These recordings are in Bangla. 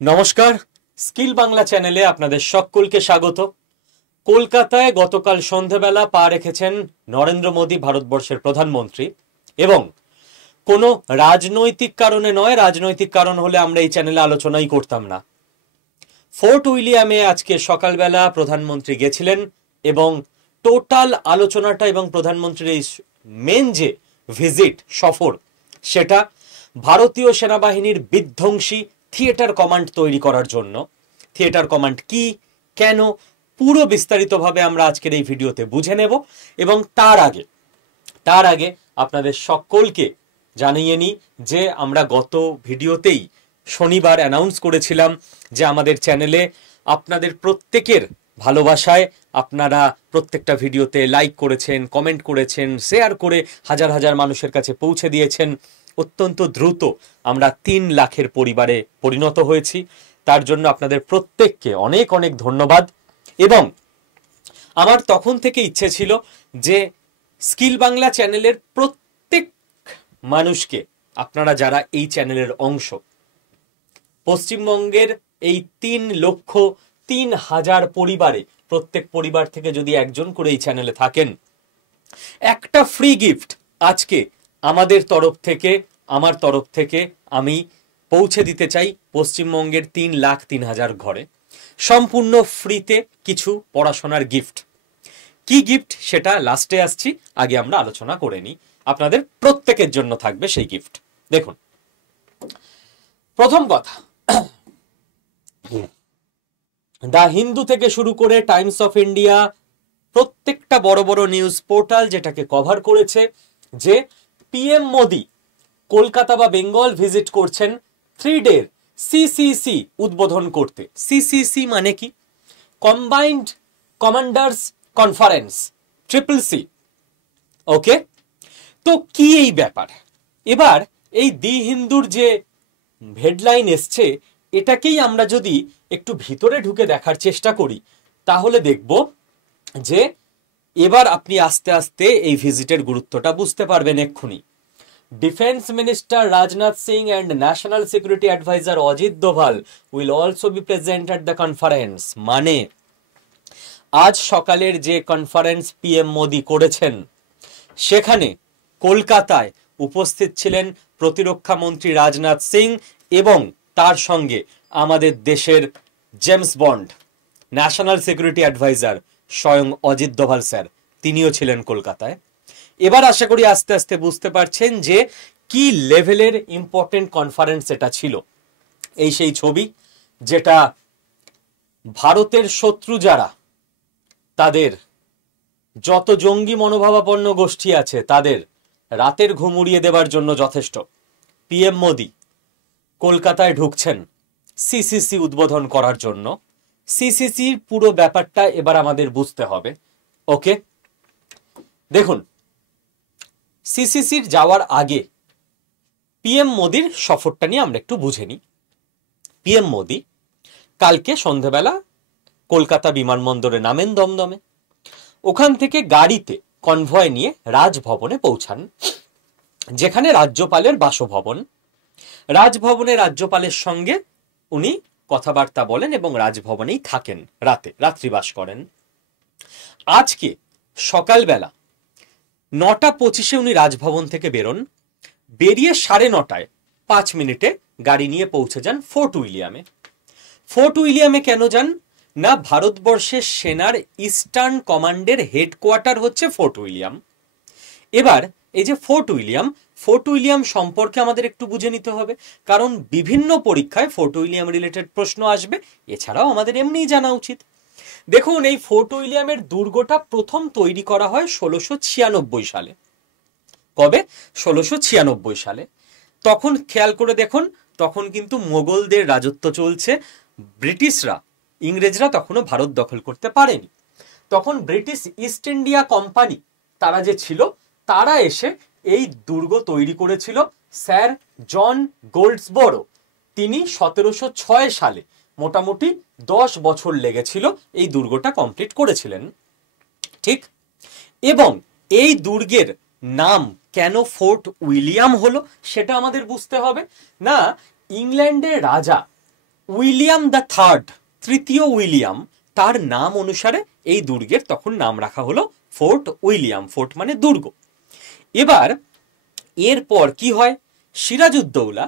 নমস্কার, স্কিল বাংলা চ্যানেলে আপনাদের সকলকে স্বাগত। কলকাতায় গতকাল সন্ধেবেলা পা রেখেছেন নরেন্দ্র মোদী, ভারতবর্ষের প্রধানমন্ত্রী। এবং কোনো রাজনৈতিক কারণে নয়, রাজনৈতিক কারণ হলে আমরা এই চ্যানেলে আলোচনাই করতাম না। ফোর্ট উইলিয়ামে আজকে সকালবেলা প্রধানমন্ত্রী গেছিলেন এবং টোটাল আলোচনাটা এবং প্রধানমন্ত্রীর এই মেন যে ভিজিট সফর, সেটা ভারতীয় সেনাবাহিনীর বিধ্বংসী থিয়েটার কমান্ড তৈরি করার জন্য। থিয়েটার কমান্ড কি, কেন, পুরো বিস্তারিতভাবে আমরা আজকের এই ভিডিওতে বুঝে নেব। এবং তার আগে আপনাদের সকলকে জানিয়ে নিই যে আমরা গত ভিডিওতেই শনিবার অ্যানাউন্স করেছিলাম যে আমাদের চ্যানেলে আপনাদের প্রত্যেকের ভালোবাসায় আপনারা প্রত্যেকটা ভিডিওতে লাইক করেছেন, কমেন্ট করেছেন, শেয়ার করে হাজার হাজার মানুষের কাছে পৌঁছে দিয়েছেন। অত্যন্ত দ্রুত আমরা 3 লাখের পরিবারে পরিণত হয়েছি। তার জন্য আপনাদের প্রত্যেককে অনেক অনেক ধন্যবাদ। এবং আমার তখন থেকে ইচ্ছে ছিল যে স্কিল বাংলা চ্যানেলের প্রত্যেক মানুষকে, আপনারা যারা এই চ্যানেলের অংশ, পশ্চিমবঙ্গের এই 3,03,000 পরিবারে প্রত্যেক পরিবার থেকে যদি একজন করে এই চ্যানেলে থাকেন, একটা ফ্রি গিফট আজকে আমার তরফ থেকে আমি পৌঁছে দিতে চাই পশ্চিমবঙ্গের 3,03,000 ঘরে, সম্পূর্ণ ফ্রিতে কিছু পড়াশোনার গিফট। কি গিফট সেটা লাস্টে আসছি, আগে আমরা আলোচনা করে নিই। আপনাদের প্রত্যেকের জন্য থাকবে সেই গিফট। দেখুন, প্রথম কথা, দা হিন্দু থেকে শুরু করে টাইমস অফ ইন্ডিয়া, প্রত্যেকটা বড় বড় নিউজ পোর্টাল যেটাকে কভার করেছে যে পিএম মোদি কলকাতা বা বেঙ্গল ভিজিট করছেন 3 ডে সিসিসি উদ্বোধন করতে। সিসিসি মানে কি? Combined commanders conference, CCC। ওকে, তো কি এই ব্যাপার? এবার এই দি হিন্দুর যে হেডলাইন এসছে, এটাকেই আমরা যদি একটু ভিতরে ঢুকে দেখার চেষ্টা করি, তাহলে দেখব যে এবার আপনি আস্তে আস্তে এই ভিজিটের গুরুত্বটা বুঝতে পারবেন এক্ষুনি। Defence minister Rajnath Singh and national security adviser Ajit Doval will also be present at the conference. মানে আজ সকালের যে কনফারেন্স পিএম মোদি করেছেন, সেখানে কলকাতায় উপস্থিত ছিলেন প্রতিরক্ষা মন্ত্রী রাজনাথ সিং এবং তার সঙ্গে আমাদের দেশের James Bond, national security adviser স্বয়ং অজিত দোভাল স্যার, তিনিও ছিলেন কলকাতায়। এবার আশা করি আস্তে আস্তে বুঝতে পারছেন যে কি লেভেলের ইম্পর্টেন্ট কনফারেন্স এটা ছিল। এই সেই ছবি যেটা ভারতের শত্রু যারা, তাদের যত জঙ্গি মনোভাবাপন্ন গোষ্ঠী আছে, তাদের রাতের ঘুম উড়িয়ে দেবার জন্য যথেষ্ট। পিএম মোদি কলকাতায় ঢুকছেন সিসিসি উদ্বোধন করার জন্য। সিসিসির পুরো ব্যাপারটা এবার আমাদের বুঝতে হবে। ওকে, দেখুন, সিসিসির যাওয়ার আগে পিএম মোদির সফরটা নিয়ে আমরা একটু বুঝে নিই। পিএম মোদি কালকে সন্ধ্যাবেলা কলকাতা বিমানবন্দরে নামেন দমদমে। ওখান থেকে গাড়িতে কনভয় নিয়ে রাজভবনে পৌঁছান, যেখানে রাজ্যপালের বাসভবন। রাজভবনে রাজ্যপালের সঙ্গে উনি কথাবার্তা বলেন এবং রাজভবনেই থাকেন, রাত্রিবাস করেন। আজকে সকালবেলা 9:25 উনি রাজভবন থেকে বেরোন। বেরিয়ে 9:30 গাড়ি নিয়ে পৌঁছে যান ফোর্ট উইলিয়ামে। ফোর্ট উইলিয়ামে কেন যান? না, ভারতবর্ষের সেনার ইস্টার্ন কমান্ডের হেডকোয়ার্টার হচ্ছে ফোর্ট উইলিয়াম। এবার এই যে ফোর্ট উইলিয়াম সম্পর্কে আমাদের একটু বুঝে নিতে হবে, কারণ বিভিন্ন পরীক্ষায় ফোর্ট উইলিয়াম রিলেটেড প্রশ্ন আসবে। এছাড়াও আমাদের এমনিই জানা উচিত। দেখুন, এই ফোর্ট উইলিয়ামের দুর্গটা প্রথম তৈরি করা হয় 1696 সালে। কবে? 1696 সালে। তখন খেয়াল করে দেখুন, তখন কিন্তু মোগলদের রাজত্ব চলছে। ইংরেজরা তখনও ভারত দখল করতে পারেনি। তখন ব্রিটিশ ইস্ট ইন্ডিয়া কোম্পানি তারা যে ছিল, তারা এসে এই দুর্গ তৈরি করেছিল। স্যার জন গোল্ডসবোরো, তিনি 1706 সালে, মোটামুটি 10 বছর লেগেছিল, এই দুর্গটা কমপ্লিট করেছিলেন। ঠিক? এবং এই দুর্গের নাম কেন ফোর্ট উইলিয়াম হলো সেটা আমাদের বুঝতে হবে। না, ইংল্যান্ডের রাজা উইলিয়াম দ্য থার্ড, তৃতীয় উইলিয়াম, তার নাম অনুসারে এই দুর্গের তখন নাম রাখা হলো ফোর্ট উইলিয়াম। ফোর্ট মানে দুর্গ। এবার এরপর কি হয়, সিরাজউদ্দৌলা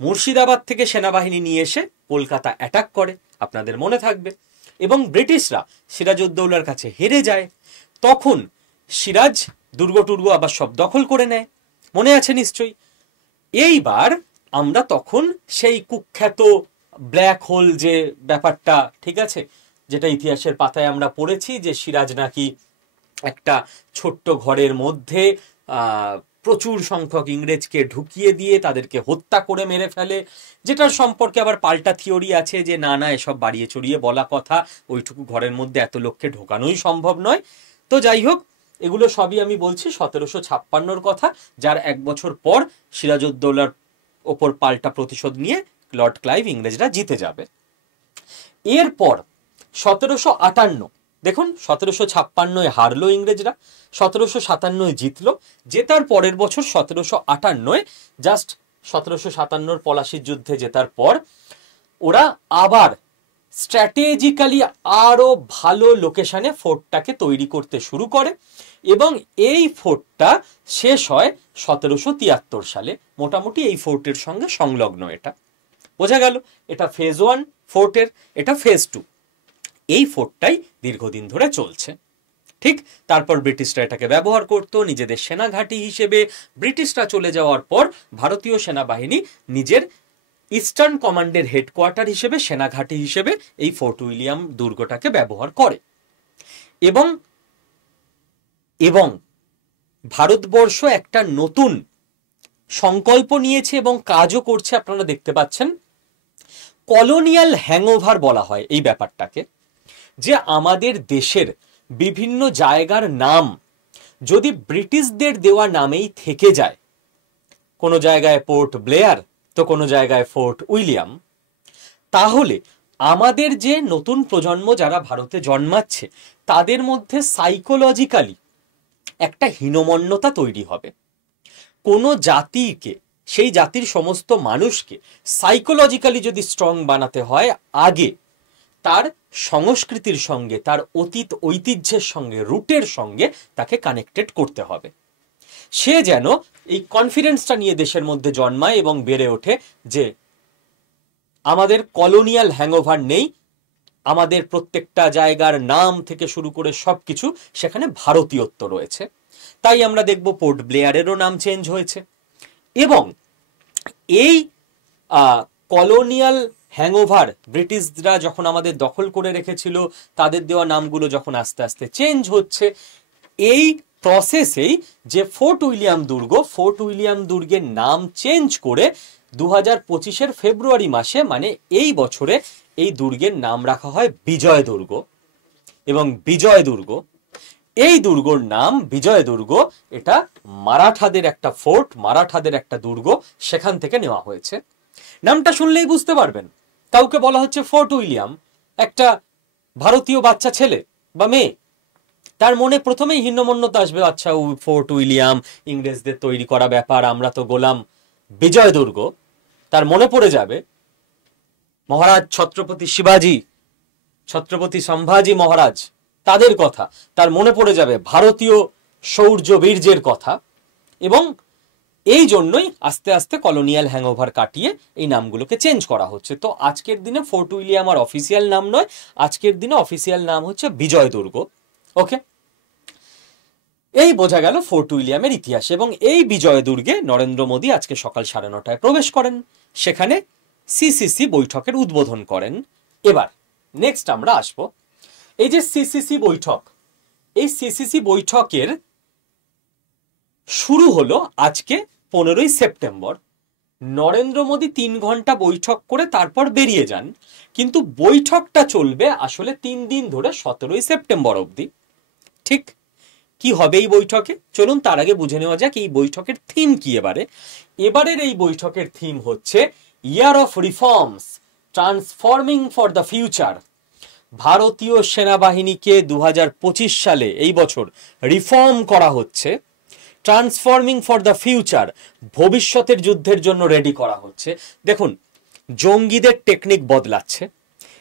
মুর্শিদাবাদ থেকে সেনাবাহিনী নিয়ে এসে কলকাতা অ্যাটাক করে, আপনাদের মনে থাকবে, এবং ব্রিটিশরা সিরাজউদ্দৌলার কাছে হেরে যায়। তখন সিরাজ দুর্গ টুর্গ আবার সব দখল করে নেয়, মনে আছে নিশ্চয়ই। এইবার আমরা তখন সেই কুখ্যাত ব্ল্যাক হোল যে ব্যাপারটা, ঠিক আছে, যেটা ইতিহাসের পাতায় আমরা পড়েছি, যে সিরাজ নাকি একটা ছোট্ট ঘরের মধ্যে প্রচুর সংখ্যক ইংরেজকে ঢুকিয়ে দিয়ে তাদেরকে হত্যা করে মেরে ফেলে, যেটার সম্পর্কে আবার পাল্টা থিওরি আছে যে না না এসব বাড়িয়ে চড়িয়ে বলা কথা, ওইটুকু ঘরের মধ্যে এত লোককে ঢোকানোই সম্ভব নয়। তো যাই হোক, এগুলো সবই আমি বলছি 1756 কথা, যার এক বছর পর সিরাজউদ্দৌলার ওপর পাল্টা প্রতিশোধ নিয়ে লর্ড ক্লাইভ ইংরেজরা জিতে যাবে। এরপর 1758, দেখুন 1756 হারলো ইংরেজরা, 1757 জিতলো, জেতার পরের বছর 1758, জাস্ট 1757 পলাশির যুদ্ধে জেতার পর ওরা আবার স্ট্র্যাটেজিক্যালি আরো ভালো লোকেশনে ফোর্টটাকে তৈরি করতে শুরু করে, এবং এই ফোর্টটা শেষ হয় 1773 সালে। মোটামুটি এই ফোর্টের সঙ্গে সংলগ্ন এটা, বোঝা গেল। এটা ফেজ 1 ফোর্টের, এটা ফেজ 2। এই ফোর্টটাই দীর্ঘদিন ধরে চলছে, ঠিক। তারপর ব্রিটিশরা এটাকে ব্যবহার করতো নিজেদের সেনাঘাঁটি হিসেবে। ব্রিটিশরা চলে যাওয়ার পর ভারতীয় সেনাবাহিনী নিজের ইস্টার্ন কমান্ডের হেডকোয়ার্টার হিসেবে, সেনাঘাঁটি হিসেবে এই ফোর্ট উইলিয়াম দুর্গটাকে ব্যবহার করে। এবং এবং ভারতবর্ষ একটা নতুন সংকল্প নিয়েছে এবং কাজও করছে, আপনারা দেখতে পাচ্ছেন। কলোনিয়াল হ্যাংওভার বলা হয় এই ব্যাপারটাকে, যে আমাদের দেশের বিভিন্ন জায়গার নাম যদি ব্রিটিশদের দেওয়া নামেই থেকে যায়, কোনো জায়গায় পোর্ট ব্লেয়ার তো কোনো জায়গায় ফোর্ট উইলিয়াম, তাহলে আমাদের যে নতুন প্রজন্ম যারা ভারতে জন্মাচ্ছে তাদের মধ্যে সাইকোলজিক্যালি একটা হীনমন্যতা তৈরি হবে। কোনো জাতিকে, সেই জাতির সমস্ত মানুষকে সাইকোলজিক্যালি যদি স্ট্রং বানাতে হয়, আগে তার সংস্কৃতির সঙ্গে, তার অতীত ঐতিহ্যের সঙ্গে, রুটের সঙ্গে তাকে কানেক্টেড করতে হবে। সে যেন এই কনফিডেন্সটা নিয়ে দেশের মধ্যে জন্মায় এবং বেড়ে ওঠে যে আমাদের কলোনিয়াল হ্যাংওভার নেই, আমাদের প্রত্যেকটা জায়গার নাম থেকে শুরু করে সবকিছু সেখানে ভারতীয়ত্ব রয়েছে। তাই আমরা দেখব পোর্ট ব্লেয়ারেরও নাম চেঞ্জ হয়েছে। এবং এই কলোনিয়াল হ্যাংওভার ব্রিটিশরা যখন আমাদের দখল করে রেখেছিল, তাদের দেওয়া নামগুলো যখন আস্তে আস্তে চেঞ্জ হচ্ছে, এই প্রসেসেই যে ফোর্ট উইলিয়াম দুর্গের নাম চেঞ্জ করে 2025 ফেব্রুয়ারি মাসে, মানে এই বছরে, এই দুর্গের নাম রাখা হয় বিজয় দুর্গ। এবং বিজয় দুর্গ, এই দুর্গর নাম বিজয় দুর্গ, এটা মারাঠাদের একটা ফোর্ট, মারাঠাদের একটা দুর্গ, সেখান থেকে নেওয়া হয়েছে। নামটা শুনলেই বুঝতে পারবেন, কাউকে বলা হচ্ছে ফোর্ট উইলিয়াম, একটা ভারতীয় বাচ্চা ছেলে বা মেয়ে, তার মনে প্রথমেই হীনমন্যতা আসবে, আচ্ছা ফোর্ট উইলিয়াম ইংরেজদের তৈরি করা ব্যাপার, আমরা তো গোলাম। বিজয় দুর্গ, তার মনে পড়ে যাবে মহারাজ ছত্রপতি শিবাজি, ছত্রপতি সম্ভাজি মহারাজ, তাদের কথা, তার মনে পড়ে যাবে ভারতীয় শৌর্য বীর্যের কথা। এবং এই জন্যই আস্তে আস্তে কলোনিয়াল হ্যাংওভার কাটিয়ে এই নামগুলোকে চেঞ্জ করা হচ্ছে। তো আজকের দিনে ফোর্ট উইলিয়াম আর অফিসিয়াল নাম নয়, আজকের দিনে অফিসিয়াল নাম হচ্ছে বিজয় দুর্গ। ওকে, এই বোঝা গেল ফোর্ট উইলিয়ামের ইতিহাস। এবং এই বিজয় দুর্গে নরেন্দ্র মোদী আজকে সকাল 9:30 প্রবেশ করেন, সেখানে সিসিসি বৈঠকের উদ্বোধন করেন। এবার নেক্সট আমরা আসব, এই যে সিসিসি বৈঠক, এই সিসিসি বৈঠকের শুরু হলো আজকে 15ই সেপ্টেম্বর। নরেন্দ্র মোদী 3 ঘন্টা বৈঠক করে তারপর বেরিয়ে যান, কিন্তু বৈঠকটা চলবে আসলে 3 দিন ধরে, 17ই সেপ্টেম্বর অবধি। ঠিক কি হবে এই বৈঠকে, চলুন তার আগে বুঝে নেওয়া যাক এই বৈঠকের থিম কি। এবারের এই বৈঠকের থিম হচ্ছে year of reforms, transforming for the future. ভারতীয় সেনাবাহিনীকে 2025 সালে, এই বছর, রিফর্ম করা হচ্ছে। ট্রান্সফর্মিং ফর দ্য ফিউচার, ভবিষ্যতের যুদ্ধের জন্য রেডি করা হচ্ছে। দেখুন, জঙ্গিদের টেকনিক বদলাচ্ছে,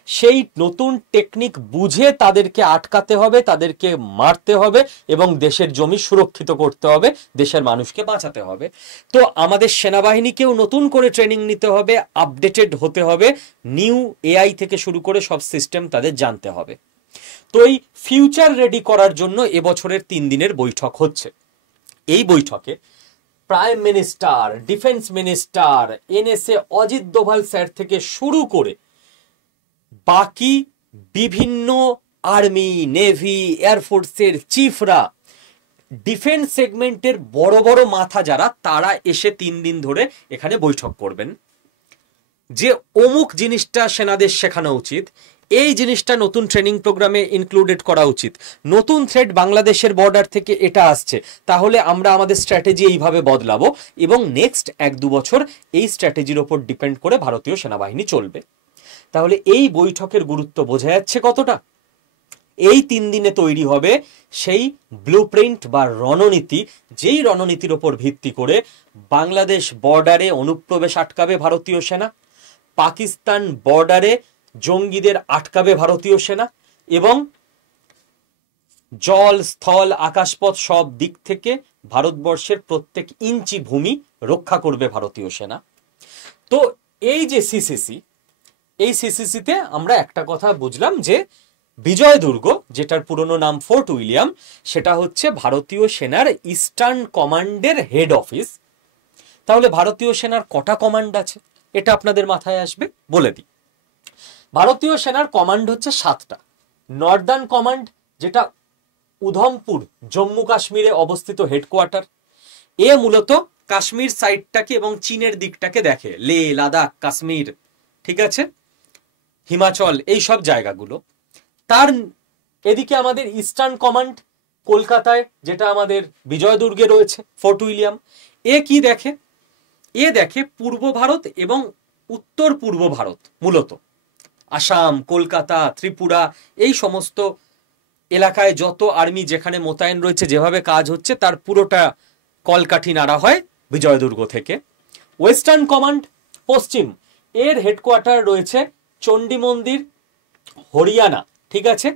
সেই নতুন টেকনিক বুঝে তাদেরকে আটকাতে হবে, তাদেরকে মারতে হবে এবং দেশের জমি সুরক্ষিত করতে হবে, দেশের মানুষকে বাঁচাতে হবে। তো আমাদের সেনাবাহিনীকেও নতুন করে ট্রেনিং নিতে হবে, আপডেটেড হতে হবে, নিউ এআই থেকে শুরু করে সব সিস্টেম তাদের জানতে হবে। তো এই ফিউচার রেডি করার জন্য এবছরের 3 দিনের বৈঠক হচ্ছে। এই বৈঠকে prime minister, defence minister, NSA Ajit Doval sir থেকে শুরু করে বাকি বিভিন্ন আর্মি, নেভি, এয়ারফোর্সের চিফরা, ডিফেন্স সেগমেন্টের বড় বড় মাথা যারা, তারা এসে 3 দিন ধরে এখানে বৈঠক করবেন। যে অমুক জিনিসটা সেনাদের শেখানো উচিত, এই জিনিসটা নতুন ট্রেনিং প্রোগ্রামে ইনক্লুডেড করা উচিত, নতুন থ্রেট বাংলাদেশের বর্ডার থেকে এটা আসছে, তাহলে আমরা আমাদের স্ট্র্যাটেজি এইভাবে বদলাবো এবং নেক্সট 1-2 বছর এই স্ট্র্যাটেজির ওপর ডিপেন্ড করে ভারতীয় সেনাবাহিনী চলবে। তাহলে এই বৈঠকের গুরুত্ব বোঝা যাচ্ছে কতটা। এই 3 দিনে তৈরি হবে সেই ব্লুপ্রিন্ট বা রণনীতি, যেই রণনীতির ওপর ভিত্তি করে বাংলাদেশ বর্ডারে অনুপ্রবেশ আটকাবে ভারতীয় সেনা, পাকিস্তান বর্ডারে জঙ্গিদের আটকাবে ভারতীয় সেনা এবং জল, স্থল, আকাশপথ সব দিক থেকে ভারতবর্ষের প্রত্যেক ইঞ্চি ভূমি রক্ষা করবে ভারতীয় সেনা। তো এই যে সিসিসি, এই সিসিসিতে আমরা একটা কথা বুঝলাম যে বিজয় দুর্গ, যেটার পুরনো নাম ফোর্ট উইলিয়াম, সেটা হচ্ছে ভারতীয় সেনার ইস্টার্ন কমান্ডের হেড অফিস। তাহলে ভারতীয় সেনার কটা কমান্ড আছে এটা আপনাদের মাথায় আসবে, বলে দিই। ভারতীয় সেনার কমান্ড হচ্ছে 7টা। নর্দার্ন কমান্ড, যেটা উধমপুর, জম্মু কাশ্মীরে অবস্থিত হেডকোয়ার্টার, এ মূলত কাশ্মীর সাইডটাকে এবং চীনের দিকটাকে দেখে, লে, লাদাখ, কাশ্মীর, ঠিক আছে, হিমাচল, এই সব জায়গাগুলো। তার এদিকে আমাদের ইস্টার্ন কমান্ড কলকাতায়, যেটা আমাদের বিজয় দুর্গে রয়েছে, ফোর্ট উইলিয়াম, এ কি দেখে? এ দেখে পূর্ব ভারত এবং উত্তর পূর্ব ভারত, মূলত আসাম, কলকাতা, ত্রিপুরা, এই সমস্ত এলাকায় যত আর্মি যেখানে মোতায়েন রয়েছে, যেভাবে কাজ হচ্ছে, তার পুরোটা কলকাঠি নাড়া হয় বিজয়দুর্গ থেকে। ওয়েস্টার্ন কমান্ড পশ্চিম, এর হেডকোয়ার্টার রয়েছে চণ্ডী মন্দির, হরিয়ানা, ঠিক আছে,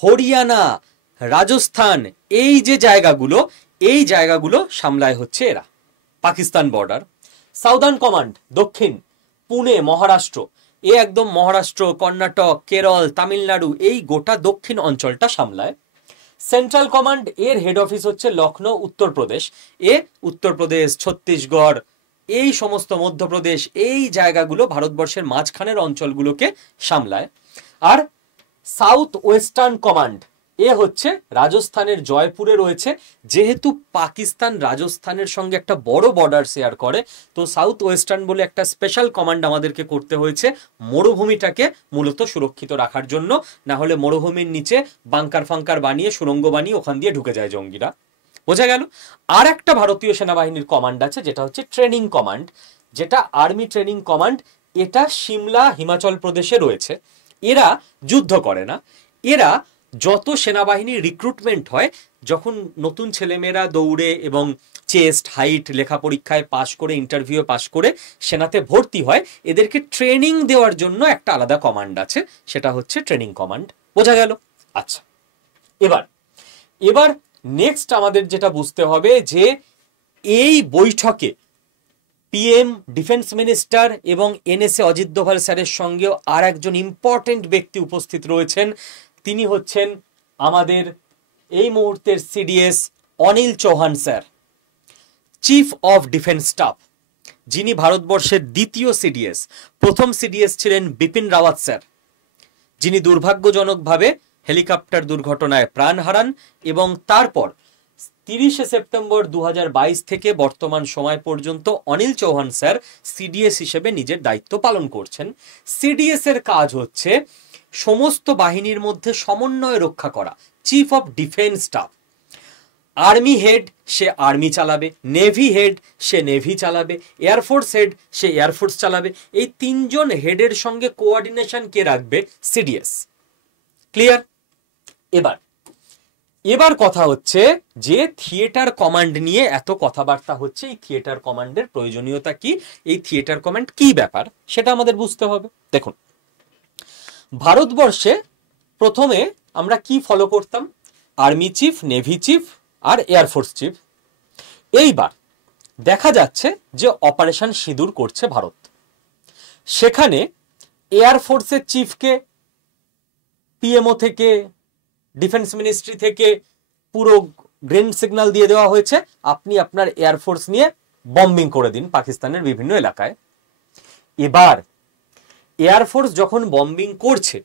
হরিয়ানা, রাজস্থান, এই যে জায়গাগুলো, এই জায়গাগুলো সামলায় হচ্ছে এরা, পাকিস্তান বর্ডার। সাউদার্ন কমান্ড দক্ষিণ, পুনে, মহারাষ্ট্র, এ একদম মহারাষ্ট্র, কর্ণাটক, কেরল, তামিলনাড়ু, এই গোটা দক্ষিণ অঞ্চলটা সামলায়। সেন্ট্রাল কমান্ড, এর হেড অফিস হচ্ছে লখনৌ, উত্তরপ্রদেশ, এ উত্তরপ্রদেশ, ছত্তিশগড়, এই সমস্ত মধ্যপ্রদেশ, এই জায়গাগুলো ভারতবর্ষের মাঝখানের অঞ্চলগুলোকে সামলায়। আর সাউথ ওয়েস্টার্ন কমান্ড, এ হচ্ছে রাজস্থানের জয়পুরে রয়েছে। যেহেতু পাকিস্তান রাজস্থানের সঙ্গে একটা বড় বর্ডার শেয়ার করে, তো সাউথ ওয়েস্টার্ন বলে একটা স্পেশাল কমান্ড আমাদেরকে করতে হয়েছে মরুভূমিটাকে মূলত সুরক্ষিত রাখার জন্য। না হলে মরুভূমির নিচে বাংকার ফাঙ্কার বানিয়ে, সুড়ঙ্গ বানিয়ে ওখান দিয়ে ঢুকে যায় জঙ্গিরা। বোঝা গেল? আর একটা ভারতীয় সেনাবাহিনীর কমান্ড আছে, যেটা হচ্ছে ট্রেনিং কমান্ড, যেটা আর্মি ট্রেনিং কমান্ড। এটা সিমলা, হিমাচল প্রদেশে রয়েছে। এরা যুদ্ধ করে না, এরা যত সেনাবাহিনীর রিক্রুটমেন্ট হয়, যখন নতুন ছেলেমেয়েরা দৌড়ে এবং চেস্ট, হাইট, লেখা পরীক্ষায় পাশ করে, ইন্টারভিউ পাশ করে সেনাতে ভর্তি হয়, এদেরকে ট্রেনিং দেওয়ার জন্য একটা আলাদা কমান্ড আছে, সেটা হচ্ছে ট্রেনিং কমান্ড। বোঝা গেল? আচ্ছা, এবার নেক্সট আমাদের যেটা বুঝতে হবে যে এই বৈঠকে পিএম, ডিফেন্স মিনিস্টার এবং এনএসএ অজিত দোভাল স্যারের সঙ্গেও আর একজন ইম্পর্টেন্ট ব্যক্তি উপস্থিত রয়েছেন। তিনি হচ্ছেন আমাদের এই মুহূর্তের CDS Anil Chauhan sir, chief of defence staff, যিনি ভারতবর্ষের দ্বিতীয় সিডিএস। প্রথম সিডিএস ছিলেন বিপিন রাওয়াত স্যার, যিনি দুর্ভাগ্যজনকভাবে হেলিকপ্টার দুর্ঘটনায় প্রাণ হারান এবং তারপর 30শে সেপ্টেম্বর 2022 থেকে বর্তমান সময় পর্যন্ত অনিল চৌহান স্যার সিডিএস হিসেবে নিজের দায়িত্ব পালন করছেন। সিডিএস এর কাজ হচ্ছে সমস্ত বাহিনীর মধ্যে সমন্বয় রক্ষা করা, chief of defence staff. Army head say army চালাবে, নেভি হেড সে নেভি চালাবে, এয়ারফোর্স হেড সে এয়ারফোর্স চালাবে। এই 3জন হেডের সঙ্গে কোঅর্ডিনেশন কে রাখবে? সিডিএস। ক্লিয়ার? এবার এবার কথা হচ্ছে যে থিয়েটার কমান্ড নিয়ে এত কথাবার্তা হচ্ছে, এই থিয়েটার কমান্ডের প্রয়োজনীয়তা কি, এই থিয়েটার কমান্ড কি ব্যাপার সেটা আমাদের বুঝতে হবে। দেখুন, ভারতবর্ষে প্রথমে আমরা কি ফলো করতাম, আর্মি চিফ, নেভি চিফ আর এয়ারফোর্স চিফ। এইবার দেখা যাচ্ছে যে অপারেশন সিঁদুর করছে ভারত, সেখানে এয়ারফোর্সের চিফকে পিএমও থেকে, ডিফেন্স মিনিস্ট্রি থেকে পুরো গ্রিন সিগন্যাল দিয়ে দেওয়া হয়েছে, আপনি আপনার এয়ারফোর্স নিয়ে বম্বিং করে দিন পাকিস্তানের বিভিন্ন এলাকায়। এবার এয়ারফোর্স যখন বম্বিং করছে,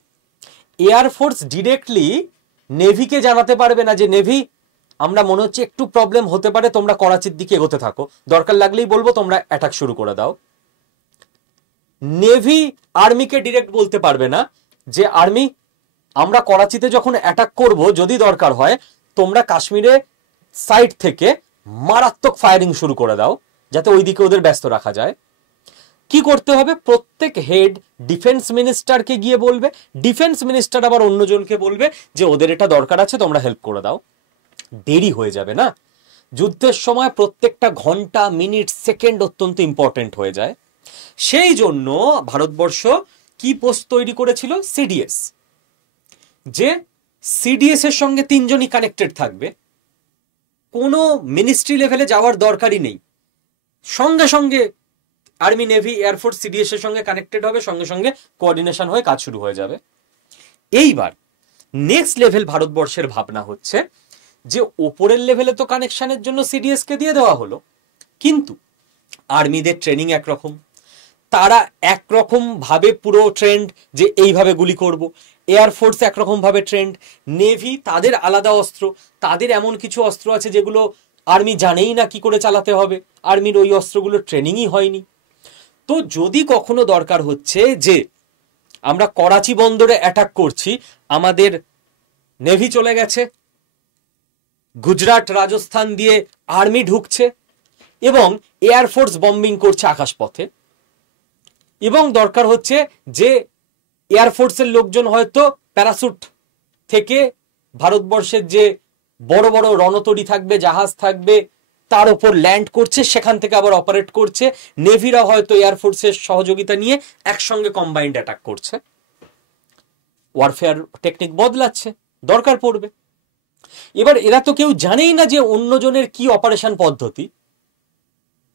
এয়ারফোর্স ডিরেক্টলি নেভিকে জানাতে পারবে না যে নেভি আমরা মনে হচ্ছে একটু প্রবলেম হতে পারে, তোমরা করাচির দিকে এগোতে থাকো, দরকার লাগলেই বলবো তোমরা অ্যাটাক শুরু করে দাও। নেভি আর্মিকে ডিরেক্ট বলতে পারবে না যে আর্মি আমরা করাচিতে যখন অ্যাটাক করব, যদি দরকার হয় তোমরা কাশ্মীরে সাইড থেকে মারাত্মক ফায়ারিং শুরু করে দাও, যাতে ওইদিকে ওদের ব্যস্ত রাখা যায়। কি করতে হবে, প্রত্যেক হেড ডিফেন্স মিনিস্টারকে গিয়ে বলবে, ডিফেন্স মিনিস্টার আবার অন্যজনকে বলবে যে ওদের এটা দরকার আছে, তোমরা হেল্প করে দাও। দেরি হয়ে যাবে না? যুদ্ধের সময় প্রত্যেকটা ঘন্টা, মিনিট, সেকেন্ড অত্যন্ত ইম্পর্টেন্ট হয়ে যায়। সেই জন্য ভারতবর্ষ কি পোস্ট তৈরি করেছিল, সিডিএস, যে সিডিএস এর সঙ্গে তিনজনই কানেক্টেড থাকবে, কোনো মিনিস্ট্রি লেভেলে যাওয়ার দরকারই নেই, সঙ্গে সঙ্গে আর্মি, নেভি, এয়ারফোর্স সিডিএস এর সঙ্গে কানেক্টেড হবে, সঙ্গে সঙ্গে কোঅর্ডিনেশন হয়ে কাজ শুরু হয়ে যাবে। এইবার নেক্সট লেভেল ভারতবর্ষের ভাবনা হচ্ছে যে ওপরের লেভেলে তো কানেকশনের জন্য সিডিএস কে দিয়ে দেওয়া হলো, কিন্তু আর্মিদের ট্রেনিং একরকম, তারা একরকম ভাবে পুরো ট্রেন্ড যে এইভাবে গুলি করব, এয়ারফোর্স একরকম ভাবে ট্রেন্ড, নেভি তাদের আলাদা অস্ত্র, তাদের এমন কিছু অস্ত্র আছে যেগুলো আর্মি জানেই না কি করে চালাতে হবে, আর্মির ওই অস্ত্রগুলো ট্রেনিংই হয়নি। তো যদি কখনো দরকার হচ্ছে যে আমরা করাচি বন্দরে অ্যাটাক করছি, আমাদের নেভি চলে গেছে, গুজরাট, রাজস্থান দিয়ে আর্মি ঢুকছে এবং এয়ারফোর্স বম্বিং করছে আকাশপথে, এবং দরকার হচ্ছে যে এয়ারফোর্সের লোকজন হয়তো প্যারাসুট থেকে ভারতবর্ষের যে বড় বড় রণতরী থাকবে, জাহাজ থাকবে, তার উপর ল্যান্ড করছে, সেখান থেকে আবার অপারেট করছে, নেভিরা হয়তো এয়ারফোর্সের সহযোগিতা নিয়ে একসঙ্গে কম্বাইন্ড অ্যাটাক করছে। ওয়ারফেয়ার টেকনিক বদলাচ্ছে, দরকার পড়বে। এবার এরা তো কেউ জানেই না যে অন্যজনের কি অপারেশন পদ্ধতি,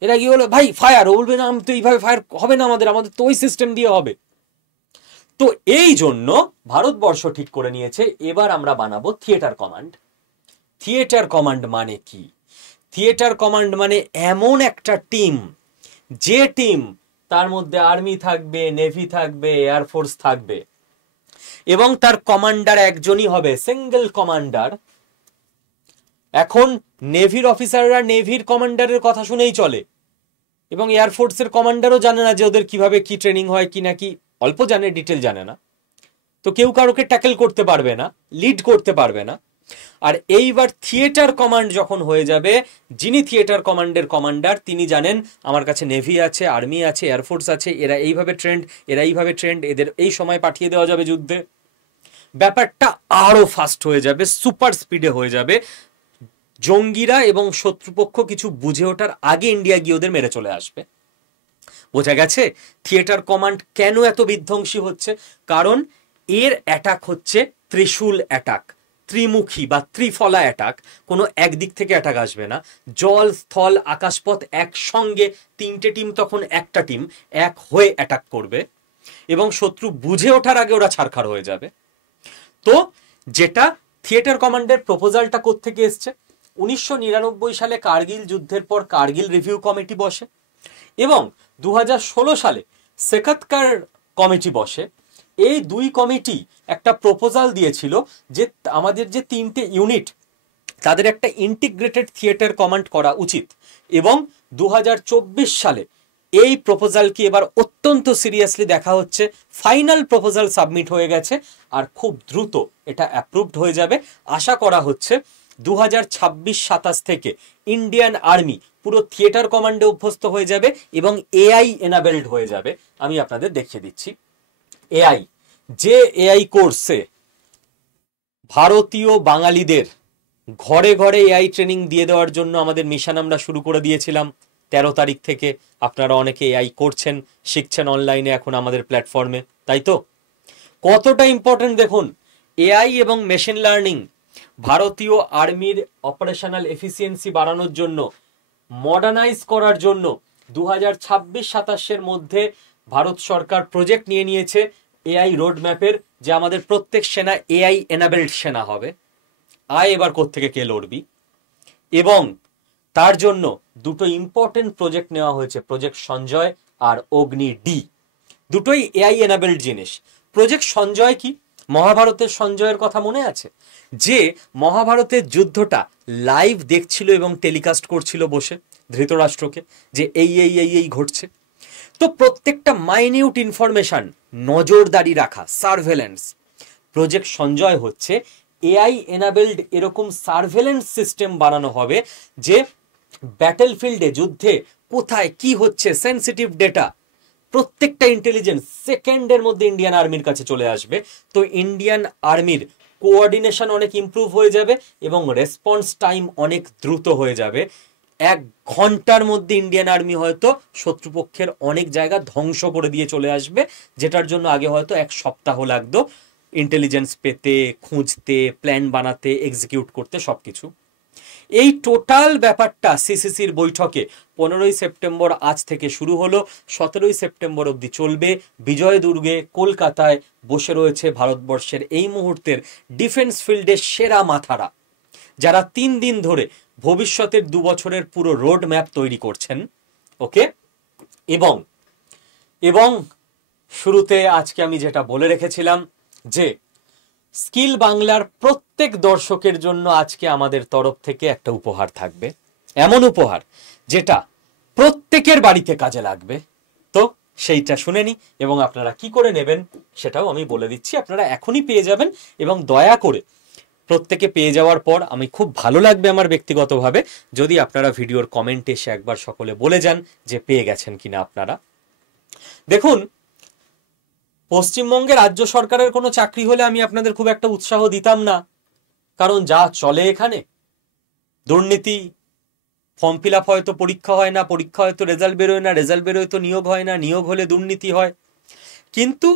এরা কি বলে ভাই ফায়ার, ও বলবে না আমি তো এইভাবে ফায়ার হবে না, আমাদের তো ওই সিস্টেম দিয়ে হবে। তো এই জন্য ভারতবর্ষ ঠিক করে নিয়েছে এবার আমরা বানাবো থিয়েটার কমান্ড। থিয়েটার কমান্ড মানে কি? থিয়েটার কমান্ড মানে এমন একটা টিম, যে টিম তার মধ্যে আর্মি থাকবে, নেভি থাকবে, এয়ারফোর্স থাকবে, এবং তার কমান্ডার একজনই হবে, সিঙ্গেল কমান্ডার। এখন নেভির অফিসাররা নেভির কমান্ডারের কথা শুনেই চলে, এবং এয়ারফোর্সের কমান্ডারও জানে না যে ওদের কিভাবে কি ট্রেনিং হয়, কি নাকি অল্প জানে, ডিটেল জানে না। তো কেউ কারোকে ট্যাকেল করতে পারবে না, লিড করতে পারবে না। আর এইবার থিয়েটার কমান্ড যখন হয়ে যাবে, যিনি থিয়েটার কমান্ডের কমান্ডার তিনি জানেন আমার কাছে নেভি আছে, আর্মি আছে, এয়ারফোর্স আছে, এরা এইভাবে ট্রেন্ড, এরা এইভাবে ট্রেন্ড, এদের এই সময় পাঠিয়ে দেওয়া যাবে যুদ্ধে। ব্যাপারটা আরো ফাস্ট হয়ে যাবে, সুপার স্পিডে হয়ে যাবে। জঙ্গিরা এবং শত্রুপক্ষ কিছু বুঝে ওঠার আগে ইন্ডিয়া গিয়ে ওদের মেরে চলে আসবে। বোঝা গেছে থিয়েটার কমান্ড কেন এত বিধ্বংসী হচ্ছে? কারণ এর অ্যাটাক হচ্ছে ত্রিশূল অ্যাটাক, ত্রিমুখী বা ত্রিফলা অ্যাটাক। কোনো একদিক থেকে অ্যাটাক আসবে না, জল, স্থল, আকাশপথ একসঙ্গে তিনটে টিম, তখন একটা টিম এক হয়ে অ্যাটাক করবে, এবং শত্রু বুঝে ওঠার আগে ওরা ছারখার হয়ে যাবে। তো যেটা থিয়েটার কমান্ডের প্রপোজালটা কোত্থেকে এসছে? 1999 সালে কার্গিল যুদ্ধের পর কার্গিল রিভিউ কমিটি বসে, এবং 2016 সালে সেকাতকার কমিটি বসে। এই দুই কমিটি একটা প্রপোজাল দিয়েছিল যে আমাদের যে তিনটে ইউনিট তাদের একটা ইন্টিগ্রেটেড থিয়েটার কমান্ড করা উচিত, এবং 2024 সালে এই প্রপোজালকে এবার অত্যন্ত সিরিয়াসলি দেখা হচ্ছে। ফাইনাল প্রপোজাল সাবমিট হয়ে গেছে, আর খুব দ্রুত এটা অ্যাপ্রুভড হয়ে যাবে। আশা করা হচ্ছে 2026-27 থেকে ইন্ডিয়ান আর্মি পুরো থিয়েটার কমান্ডে অভ্যস্ত হয়ে যাবে এবং এআই এনাবেলড হয়ে যাবে। আমি আপনাদের দেখিয়ে দিচ্ছি এআই। যে এআই কোর্সে ভারতীয় বাঙালিদের ঘরে ঘরে এআই ট্রেনিং দিয়ে দেওয়ার জন্য আমাদের মিশন আমরা শুরু করে দিয়েছিলাম 13 তারিখ থেকে। আপনারা অনেকে এআই করছেন, শিখছেন অনলাইনে এখন আমাদের প্ল্যাটফর্মে, তাই তো? কতটা ইম্পর্টেন্ট দেখুন এআই এবং মেশিন লার্নিং ভারতীয় আর্মির অপারেশনাল এফিসিয়েন্সি বাড়ানোর জন্য, মডার্নাইজ করার জন্য 2026-27 মধ্যে ভারত সরকার প্রজেক্ট নিয়ে নিয়েছে এআই রোড ম্যাপের, যে আমাদের প্রত্যেক সেনা এআই এনাবেলড সেনা হবে। আয় এবার কোত্থেকে কে লড়বি। এবং তার জন্য দুটো ইম্পর্টেন্ট প্রজেক্ট নেওয়া হয়েছে, প্রজেক্ট সঞ্জয় আর অগ্নি ডি, দুটোই এআই এনাবেলড জিনিস। প্রজেক্ট সঞ্জয় কি? মহাভারতের সঞ্জয়ের কথা মনে আছে, যে মহাভারতের যুদ্ধটা লাইভ দেখছিল এবং টেলিকাস্ট করছিল বসে ধৃতরাষ্ট্রকে, যে এই এই এই এই ঘটছে। তো প্রত্যেকটা মাইনিউট ইনফরমেশন নজরদারি রাখা, সার্ভেলেন্স। প্রজেক্ট সঞ্জয় হচ্ছে এআই এনাবেলড এরকম সার্ভেলেন্স সিস্টেম বানানো হবে, যে ব্যাটেলফিল্ডে যুদ্ধে কোথায় কি হচ্ছে সেন্সিটিভ ডেটা প্রত্যেকটা ইন্টেলিজেন্স সেকেন্ডের মধ্যে ইন্ডিয়ান আর্মির কাছে চলে আসবে। তো ইন্ডিয়ান আর্মির কোঅর্ডিনেশন অনেক ইমপ্রুভ হয়ে যাবে এবং রেসপন্স টাইম অনেক দ্রুত হয়ে যাবে। 1 ঘন্টার মধ্যে ইন্ডিয়ান আর্মি হয়তো শত্রুপক্ষের অনেক জায়গা ধ্বংস করে দিয়ে চলে আসবে, যেটার জন্য আগে হয়তো 1 সপ্তাহ লাগতো ইন্টেলিজেন্স পেতে, খুঁজতে, প্ল্যান বানাতে, এক্সিকিউট করতে, সবকিছু। এই টোটাল ব্যাপারটা সিসিসির বৈঠকে 15ই সেপ্টেম্বর আজ থেকে শুরু হলো, 17ই সেপ্টেম্বর অবধি চলবে। বিজয় দুর্গে কলকাতায় বসে রয়েছে ভারতবর্ষের এই মুহূর্তের ডিফেন্স ফিল্ডের সেরা মাথারা, যারা 3 দিন ধরে ভবিষ্যতের 2 বছরের পুরো রোড ম্যাপ তৈরি করছেন। ওকে, এবং এবং শুরুতে আজকে আমি যেটা বলে রেখেছিলাম, যে স্কিল বাংলার প্রত্যেক দর্শকের জন্য আজকে আমাদের তরফ থেকে একটা উপহার থাকবে, এমন উপহার যেটা প্রত্যেকের বাড়িতে কাজে লাগবে। তো সেইটা শুনে নি, এবং আপনারা কি করে নেবেন সেটাও আমি বলে দিচ্ছি। আপনারা এখনই পেয়ে যাবেন, এবং দয়া করে প্রত্যেকে পেয়ে যাওয়ার পর আমি খুব ভালো লাগবে আমার ব্যক্তিগতভাবে যদি আপনারা ভিডিওর কমেন্টে এসে একবার সকলে বলে যান যে পেয়ে গেছেন কিনা আপনারা। দেখুন, পশ্চিমবঙ্গে রাজ্য সরকারের কোনো চাকরি হলে আমি আপনাদের খুব একটা উৎসাহ দিতাম না, কারণ যা চলে এখানে দুর্নীতি, ফর্ম ফিল আপ হয়তো পরীক্ষা হয় না, পরীক্ষা হয়তো রেজাল্ট বেরোয় না, রেজাল্ট বেরোয় তো নিয়োগ হয় না, নিয়োগ হলে দুর্নীতি হয়। কিন্তু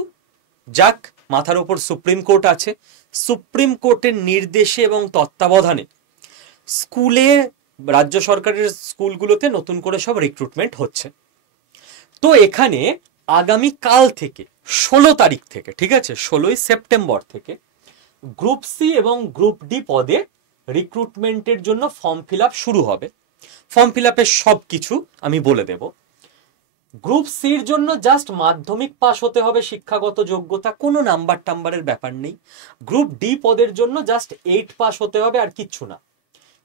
যাক, মাথার ওপর সুপ্রিম কোর্ট আছে, সুপ্রিম কোর্টের নির্দেশে এবং তত্ত্বাবধানে স্কুলে, রাজ্য সরকারের স্কুলগুলোতে নতুন করে সব রিক্রুটমেন্ট হচ্ছে। তো এখানে আগামী কাল থেকে 16 তারিখ থেকে, ঠিক আছে, 16ই সেপ্টেম্বর থেকে গ্রুপ সি এবং গ্রুপ ডি পদে রিক্রুটমেন্টের জন্য ফর্ম ফিল আপ শুরু হবে। ফর্ম ফিল আপের সব কিছু আমি বলে দেব। গ্রুপ সির জন্য জাস্ট মাধ্যমিক পাস হতে হবে, শিক্ষাগত যোগ্যতা, কোনো নাম্বার টাম্বারের ব্যাপার নেই। গ্রুপ ডি পদের জন্য জাস্ট 8 পাস হতে হবে, আর কিচ্ছু না।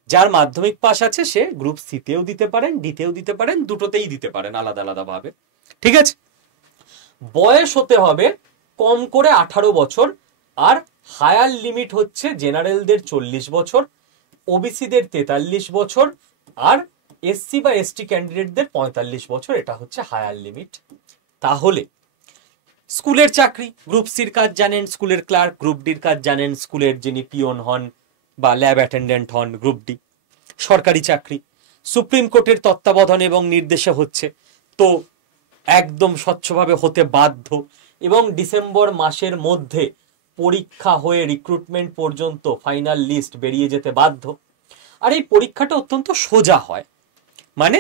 যার মাধ্যমিক পাস আছে সে গ্রুপ সিতেও দিতে পারেন, ডিতেও দিতে পারেন, দুটোতেই দিতে পারেন আলাদা আলাদা ভাবে, ঠিক আছে। বয়স হতে হবে কম করে 18 বছর, আর হায়ার লিমিট হচ্ছে জেনারেলদের 40 বছর, ওবিসিদের 43 বছর, আর এসসি বা এসটি ক্যান্ডিডেটদের 45 বছর, এটা হচ্ছে হায়ার লিমিট। তাহলে স্কুলের চাকরি, গ্রুপ সির কাজ জানেন স্কুলের ক্লার্ক, গ্রুপ ডির কাজ জানেন স্কুলের যিনি পিয়ন হন বা ল্যাব অ্যাটেন্ডেন্ট হন, গ্রুপ ডি সরকারি চাকরি, সুপ্রিম কোর্টের তত্ত্বাবধানে এবং নির্দেশে হচ্ছে, তো একদম স্বচ্ছভাবে হতে বাধ্য। এবং ডিসেম্বর মাসের মধ্যে পরীক্ষা হয়ে রিক্রুটমেন্ট পর্যন্ত ফাইনাল লিস্ট বেরিয়ে যেতে বাধ্য। আর এই পরীক্ষাটা অত্যন্ত সোজা হয়, মানে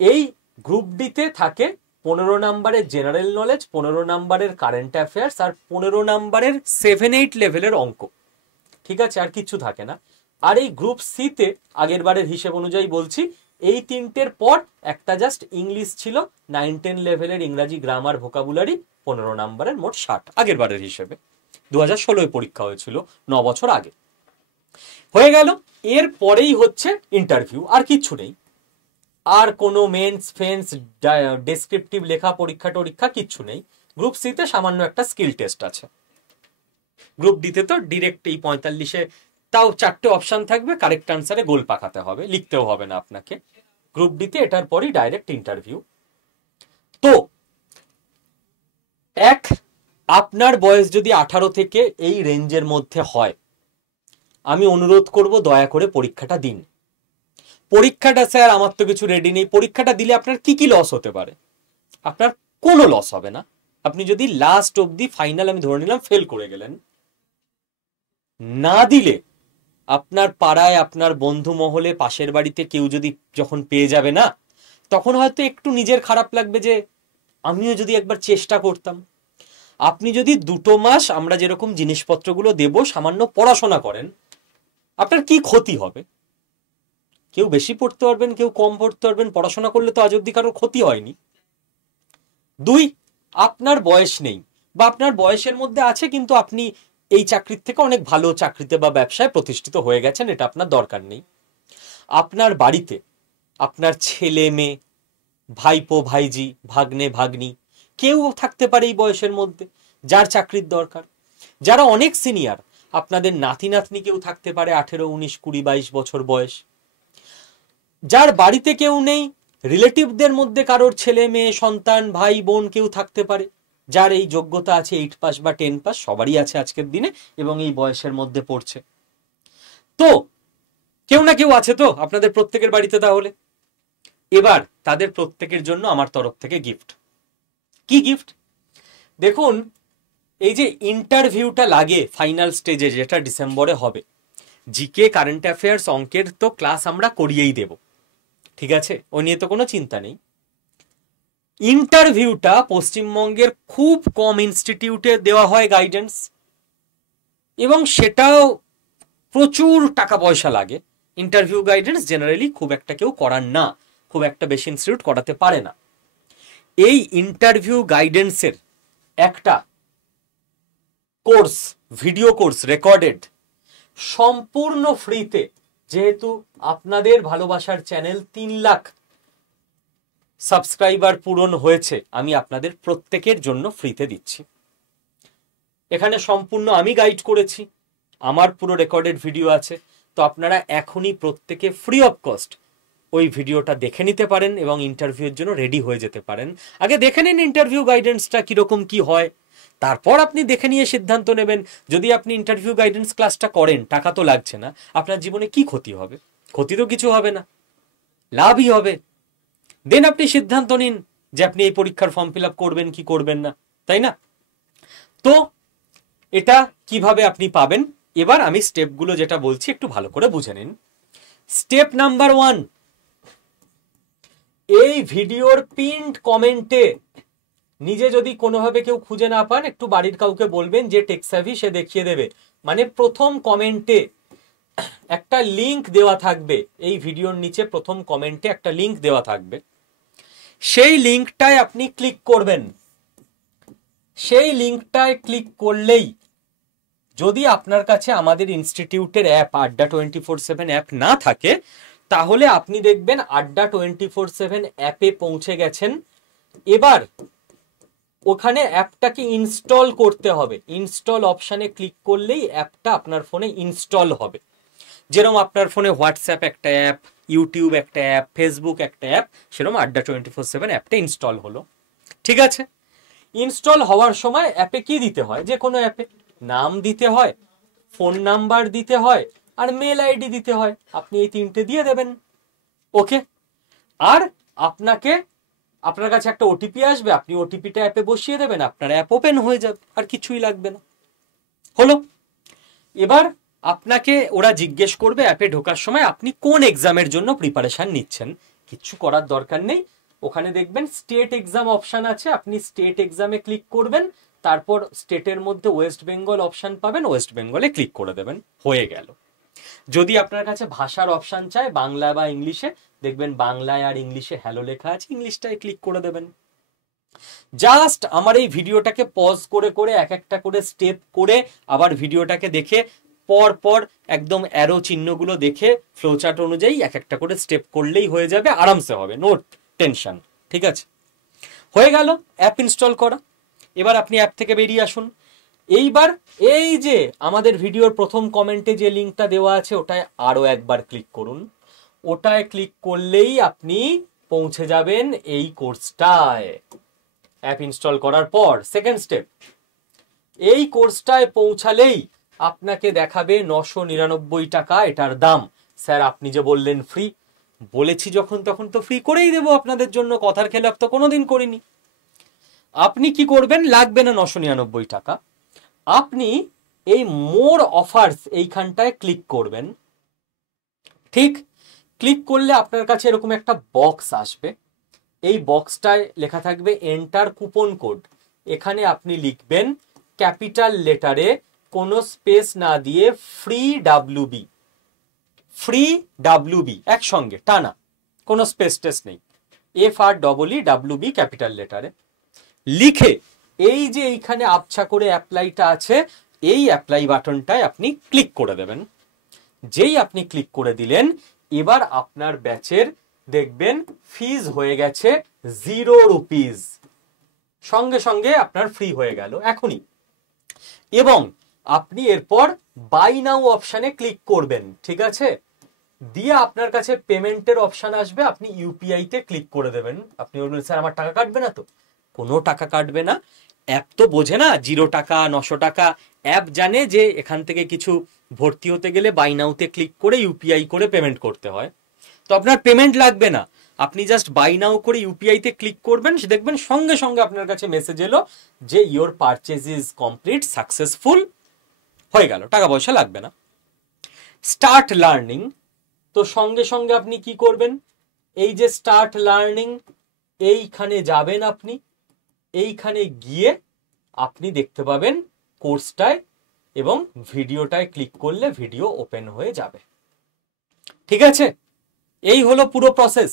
এই গ্রুপ ডিতে থাকে 15 নম্বরের জেনারেল নলেজ, 15 নম্বরের কারেন্ট অ্যাফেয়ার্স, আর 15 নম্বরের 7-8 লেভেলের অঙ্ক, ঠিক আছে, আর কিছু থাকে না। আর এই গ্রুপ সিতে আগের বারের হিসেব অনুযায়ী বলছি, এই তিনটের পর একটা জাস্ট ইংলিশ ছিল 9-10 লেভেলের ইংরাজি গ্রামার ভোকাবুলারি, 15 নম্বরের, মোট 60 আগের বারের হিসেবে। 2016 পরীক্ষা হয়েছিল, 9 বছর আগে হয়ে গেল। এর পরেই হচ্ছে ইন্টারভিউ, আর কিচ্ছু নেই। আর কোনো মেন্স ফেন্স ডেসক্রিপটিভ লেখা পরীক্ষা টরীক্ষা কিচ্ছু নেই। গ্রুপ সিতে সামান্য একটা স্কিল টেস্ট আছে। গ্রুপ ডিতে তো ডিরেক্ট এই 45-এ তাও 4টে অপশন থাকবে, কারেক্ট আনসারে গোল পাকাতে হবে, লিখতেও হবে না আপনাকে। গ্রুপ ডিতে এটার পরই ডাইরেক্ট ইন্টারভিউ। তো আপনার বয়স যদি 18 থেকে এই রেঞ্জের মধ্যে হয়, আমি অনুরোধ করব দয়া করে পরীক্ষাটা দিন। পরীক্ষাটা স্যার আমার তো কিছু রেডি নেই, পরীক্ষাটা দিলে আপনার কি কি লস হতে পারে? আপনার কোনো লস হবে না। আপনি যদি লাস্ট অবধি ফাইনাল আমি ধরে নিলাম ফেল করে গেলেন, না দিলে আপনার পাড়ায় আপনার বন্ধু মহলে পাশের বাড়িতে কেউ যদি যখন পেয়ে যাবে না, তখন হয়তো একটু নিজের খারাপ লাগবে যে আমিও যদি একবার চেষ্টা করতাম। আপনি যদি 2 মাস আমরা যেরকম জিনিসপত্রগুলো দেব সামান্য পড়াশোনা করেন, আপনার কি ক্ষতি হবে? কেউ বেশি পড়তে পারবেন, কেউ কম পড়তে পারবেন, পড়াশোনা করলে তো আজ অব্দি কারোর ক্ষতি হয়নি। 2, আপনার বয়স নেই বা আপনার বয়সের মধ্যে আছে কিন্তু আপনি এই চাকরির থেকে অনেক ভালো চাকরিতে বা ব্যবসায় প্রতিষ্ঠিত হয়ে গেছেন, এটা আপনার দরকার নেই। আপনার বাড়িতে আপনার ছেলে মেয়ে, ভাইপো ভাইজি, ভাগ্নে ভাগ্নি কেউ থাকতে পারে এই বয়সের মধ্যে যার চাকরির দরকার। যারা অনেক সিনিয়র, আপনাদের নাতি নাতনি কেউ থাকতে পারে 18, 19, 20, 22 বছর বয়স। যার বাড়িতে কেউ নেই, রিলেটিভদের মধ্যে কারোর ছেলে মেয়ে সন্তান ভাই বোন কেউ থাকতে পারে যার এই যোগ্যতা আছে, 8 পাস বা 10 পাস সবারই আছে আজকের দিনে এবং এই বয়সের মধ্যে পড়ছে। তো কেউ না কেউ আছে তো আপনাদের প্রত্যেকের বাড়িতে। তাহলে এবার তাদের প্রত্যেকের জন্য আমার তরফ থেকে গিফট। কি গিফট? দেখুন, এই যে ইন্টারভিউটা লাগে ফাইনাল স্টেজে, যেটা ডিসেম্বরে হবে, জিকে কারেন্ট অ্যাফেয়ার্স অঙ্কের তো ক্লাস আমরা করিয়েই দেব, ঠিক আছে, ওই নিয়ে তো কোনো চিন্তা নেই। ইন্টারভিউটা পশ্চিমবঙ্গের খুব কম ইনস্টিটিউটে দেওয়া হয় গাইডেন্স, এবং সেটাও প্রচুর টাকা পয়সা লাগে। ইন্টারভিউ গাইডেন্স জেনারেলি খুব একটা কেউ করার না, খুব একটা বেশি ইনস্টিটিউট করাতে পারে না। এই ইন্টারভিউ গাইডেন্সের একটা কোর্স, ভিডিও কোর্স রেকর্ডেড, সম্পূর্ণ ফ্রিতে, যেহেতু আপনাদের ভালোবাসার চ্যানেল 3 লাখ সাবস্ক্রাইবার পূরণ হয়েছে, আমি আপনাদের প্রত্যেকের জন্য ফ্রিতে দিচ্ছি। এখানে সম্পূর্ণ আমি গাইড করেছি, আমার পুরো রেকর্ডেড ভিডিও আছে। তো আপনারা এখনই প্রত্যেকে ফ্রি অফ কস্ট ওই ভিডিওটা দেখে নিতে পারেন এবং ইন্টারভিউর জন্য রেডি হয়ে যেতে পারেন। আগে দেখে নিন ইন্টারভিউ গাইডেন্সটা কিরকম কি হয়, তারপর আপনি দেখে নিয়ে সিদ্ধান্ত নেবেন। যদি আপনি ইন্টারভিউ গাইডেন্স ক্লাসটা করেন, টাকা তো লাগছে না, আপনার জীবনে কি ক্ষতি হবে? ক্ষতি তো কিছু হবে না, লাভই হবে। দেন আপনি সিদ্ধান্ত নিন যে আপনি এই পরীক্ষার ফর্ম ফিল আপ করবেন কি করবেন না, তাই না? তো এটা কিভাবে আপনি পাবেন, এবার আমি স্টেপগুলো যেটা বলছি একটু ভালো করে বুঝে নিন। স্টেপ নাম্বার 1, এই ভিডিওর পিন্ড কমেন্টে নিজে যদি কোনোভাবে কেউ খুঁজে না পান, একটু বাড়ির কাউকে বলবেন যে টেকসাভি, সে দেখিয়ে দেবে। মানে প্রথম কমেন্টে একটা লিংক দেওয়া থাকবে, এই ভিডিওর নিচে প্রথম কমেন্টে একটা লিংক দেওয়া থাকবে, সেই লিংকটায় আপনি ক্লিক করবেন। সেই লিংকটায় ক্লিক করলেই, যদি আপনার কাছে আমাদের ইনস্টিটিউটের অ্যাপ আড্ডা 24/7 অ্যাপ না থাকে, তাহলে আপনি দেখবেন আড্ডা 24/7 অ্যাপে পৌঁছে গেছেন। এবার ওখানে অ্যাপটাকে ইনস্টল করতে হবে। ইনস্টল অপশানে ক্লিক করলেই অ্যাপটা আপনার ফোনে ইনস্টল হবে। যেরকম আপনার ফোনে হোয়াটসঅ্যাপ একটা অ্যাপ, ইউটিউব একটা অ্যাপ, ফেসবুক একটা অ্যাপ, সেরকম আড্ডা 24/7 অ্যাপটা ইনস্টল হলো। ঠিক আছে, ইনস্টল হওয়ার সময় অ্যাপে কি দিতে হয়? যে কোনো অ্যাপে নাম দিতে হয়, ফোন নাম্বার দিতে হয়, আর মেল আইডি দিতে হয়। আপনি এই 3টে দিয়ে দেবেন, ওকে। আর আপনার কাছে একটা ওটিপি আসবে, আপনি ওটিপিটা অ্যাপে বসিয়ে দেবেন, আপনার অ্যাপ ওপেন হয়ে যাবে, আর কিছুই লাগবে না। হলো। এবার আপনাকে ওরা জিজ্ঞেস করবে অ্যাপে ঢোকার সময় আপনি কোন এক্সামের জন্য প্রিপারেশন নিচ্ছেন। কিচ্ছু করার দরকার নেই, ওখানে দেখবেন স্টেট এক্সাম অপশন আছে, আপনি স্টেট এক্সামে ক্লিক করবেন, তারপর স্টেটের মধ্যে ওয়েস্ট বেঙ্গল অপশন পাবেন, ওয়েস্ট বেঙ্গলে ক্লিক করে দেবেন, হয়ে গেল। যদি আপনার কাছে ভাষার অপশন চায় বাংলা বা ইংলিশে, দেখবেন বাংলায় আর ইংলিশে হ্যালো লেখা আছে, ইংলিশটায় ক্লিক করে দেবেন। জাস্ট আমার এই ভিডিওটাকে পজ করে করে এক একটা করে স্টেপ করে আবার ভিডিওটাকে দেখে পর পর একদম অ্যারো চিহ্নগুলো দেখে ফ্লোচার্ট অনুযায়ী এক একটা করে স্টেপ করলেই হয়ে যাবে, আরামসে হবে, নো টেনশন। ঠিক আছে, হয়ে গেল অ্যাপ ইনস্টল করা। এবার আপনি অ্যাপ থেকে বেরিয়ে আসুন। এইবার এই যে আমাদের ভিডিওর প্রথম কমেন্টে যে লিঙ্কটা দেওয়া আছে, ওটায় আরো একবার ক্লিক করুন। ওটায় ক্লিক করলেই আপনি পৌঁছে যাবেন এই কোর্সটায়। অ্যাপ ইনস্টল করার পর সেকেন্ড স্টেপ, এই কোর্সটায় পৌঁছালেই আপনাকে দেখাবে 999 টাকা এটার দাম। স্যার আপনি যে বললেন ফ্রি, বলেছি যখন তখন তো ফ্রি করেই দেবো আপনাদের জন্য, কথার খেলাপ তো কোনোদিন করিনি। আপনি কি করবেন, লাগবে না 999 টাকা, আপনি এই মোর অফার্স এইখানটায় ক্লিক করবেন। ঠিক, ক্লিক করলে আপনার কাছে এরকম একটা বক্স আসবে, এই বক্সটায় লেখা থাকবে এন্টার কুপন কোড। এখানে আপনি লিখবেন ক্যাপিটাল লেটারে, কোনো স্পেস না দিয়ে, ফ্রি ডাব্লিউবি, ফ্রি ডাব্লিউবি একসঙ্গে টানা, কোনো স্পেস টেস নেই, FREEWB ক্যাপিটাল লেটারে লিখে এই যে এইখানে আবছা করে অ্যাপ্লাইটা আছে, এই অ্যাপ্লাই বাটনটায় আপনি ক্লিক করে দেবেন। যেই আপনি ক্লিক করে দিলেন, এবার আপনার ব্যাচের দেখবেন ফিজ হয়ে গেছে 0 রুপিস, সঙ্গে সঙ্গে আপনার ফ্রি হয়ে গেল এখনই। এবং আপনি এরপর বাই নাও অপশানে ক্লিক করবেন, ঠিক আছে, দিয়ে আপনার কাছে পেমেন্টের অপশান আসবে, আপনি ইউপিআই তে ক্লিক করে দেবেন। আপনি বলবেন স্যার আমার টাকা কাটবে না তো? কোনো টাকা কাটবে না, অ্যাপ তো বোঝে না 0 টাকা 900 টাকা, অ্যাপ জানে যে এখান থেকে কিছু ভর্তি হতে গেলে বাই নাওতে ক্লিক করে ইউপিআই করে পেমেন্ট করতে হয়, তো আপনার পেমেন্ট লাগবে না, আপনি জাস্ট বাই নাও করে ইউপিআই তে ক্লিক করবেন, দেখবেন সঙ্গে সঙ্গে আপনার কাছে মেসেজ এলো যে your purchase is complete successful, হয়ে গেল, টাকা পয়সা লাগবে না। স্টার্ট লার্নিং, তো সঙ্গে সঙ্গে আপনি কি করবেন, এই যে স্টার্ট লার্নিং এইখানে যাবেন, আপনি এইখানে গিয়ে আপনি দেখতে পাবেন কোর্সটায়, এবং ভিডিওটায় ক্লিক করলে ভিডিও ওপেন হয়ে যাবে। ঠিক আছে, এই হলো পুরো প্রসেস।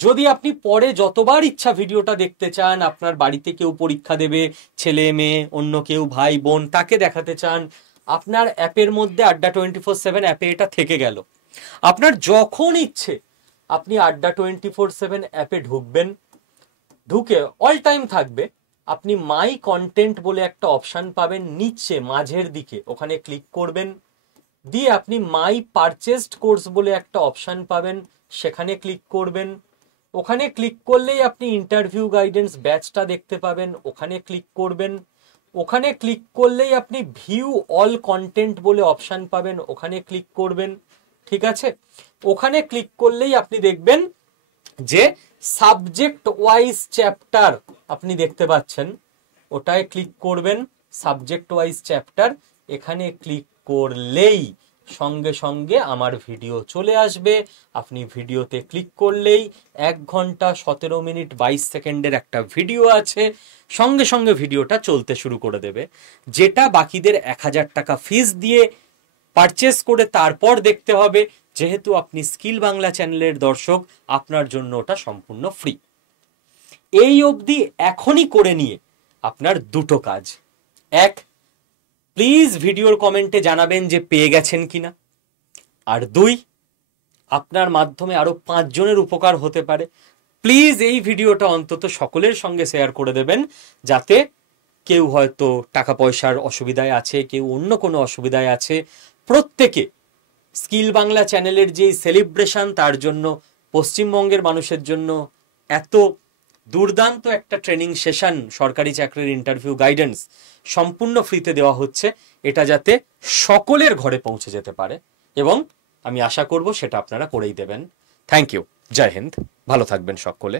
যদি আপনি পরে যতবার ইচ্ছা ভিডিওটা দেখতে চান, আপনার বাড়িতে কেউ পরীক্ষা দেবে, ছেলে মেয়ে অন্য কেউ ভাই বোন, তাকে দেখাতে চান, আপনার অ্যাপের মধ্যে আড্ডা 24/7 অ্যাপে এটা থেকে গেল, আপনার যখন ইচ্ছে আপনি আড্ডা 24/7 অ্যাপে ঢুকবেন, ঢুকে অল টাইম থাকবে, আপনি মাই কন্টেন্ট বলে একটা অপশন পাবেন নিচে মাঝের দিকে, ওখানে ক্লিক করবেন, দিয়ে আপনি মাই পারচেজড কোর্স বলে একটা অপশন পাবেন, সেখানে ক্লিক করবেন। ওখানে ক্লিক করলেই আপনি ইন্টারভিউ গাইডেন্স ব্যাচটা দেখতে পাবেন, ওখানে ক্লিক করবেন। ওখানে ক্লিক করলেই আপনি ভিউ অল কন্টেন্ট বলে অপশন পাবেন, ওখানে ক্লিক করবেন। ঠিক আছে, ওখানে ক্লিক করলেই আপনি দেখবেন যে সাবজেক্ট ওয়াইজ চ্যাপ্টার আপনি দেখতে পাচ্ছেন, ওটায় ক্লিক করবেন, সাবজেক্ট ওয়াইজ চ্যাপ্টার, এখানে ক্লিক করলেই সঙ্গে সঙ্গে আমার ভিডিও চলে আসবে। আপনি ভিডিওতে ক্লিক করলেই 1 ঘন্টা 17 মিনিট 22 সেকেন্ডের একটা ভিডিও আছে, সঙ্গে সঙ্গে ভিডিওটা চলতে শুরু করে দেবে, যেটা বাকিদের 1000 টাকা ফিস দিয়ে পারচেস করে তারপর দেখতে হবে। যেহেতু আপনি স্কিল বাংলা চ্যানেলের দর্শক, আপনার জন্য ওটা সম্পূর্ণ ফ্রি। এই অবধি এখনই করে নিয়ে আপনার দুটো কাজ, এক, প্লিজ ভিডিওর কমেন্টে জানাবেন যে পেয়ে গেছেন কিনা, আর 2, আপনার মাধ্যমে আরো 5 জনের উপকার হতে পারে, প্লিজ এই ভিডিওটা অন্তত সকলের সঙ্গে শেয়ার করে দেবেন, যাতে কেউ হয়তো টাকা পয়সার অসুবিধায় আছে, কেউ অন্য কোনো অসুবিধায় আছে, প্রত্যেকে স্কিল বাংলা চ্যানেলের যে সেলিব্রেশন, তার জন্য পশ্চিমবঙ্গের মানুষের জন্য এত দুর্দান্ত একটা ট্রেনিং সেশন, সরকারি চাকরির ইন্টারভিউ গাইডেন্স সম্পূর্ণ ফ্রিতে দেওয়া হচ্ছে, এটা যাতে সকলের ঘরে পৌঁছে যেতে পারে, এবং আমি আশা করব সেটা আপনারা করেই দেবেন। থ্যাংক ইউ, জয় হিন্দ, ভালো থাকবেন সকলে।